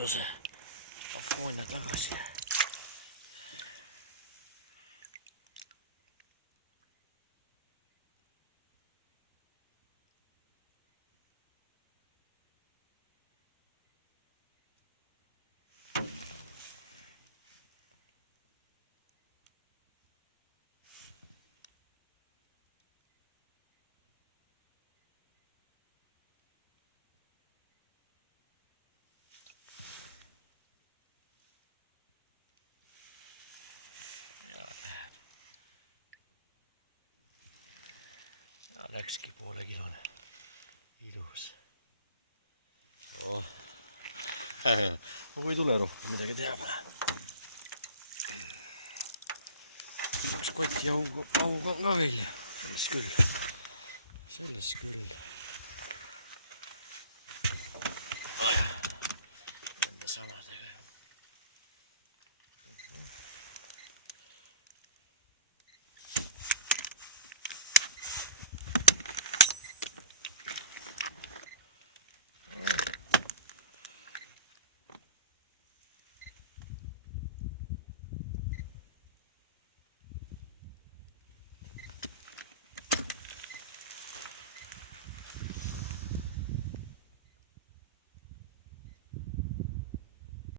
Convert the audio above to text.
ilusa aina takaisin. Läksikin puolekin on ilus. No. Kui tule rohkem midagi teha. Üks kott ja auga ka veel. Siis küll.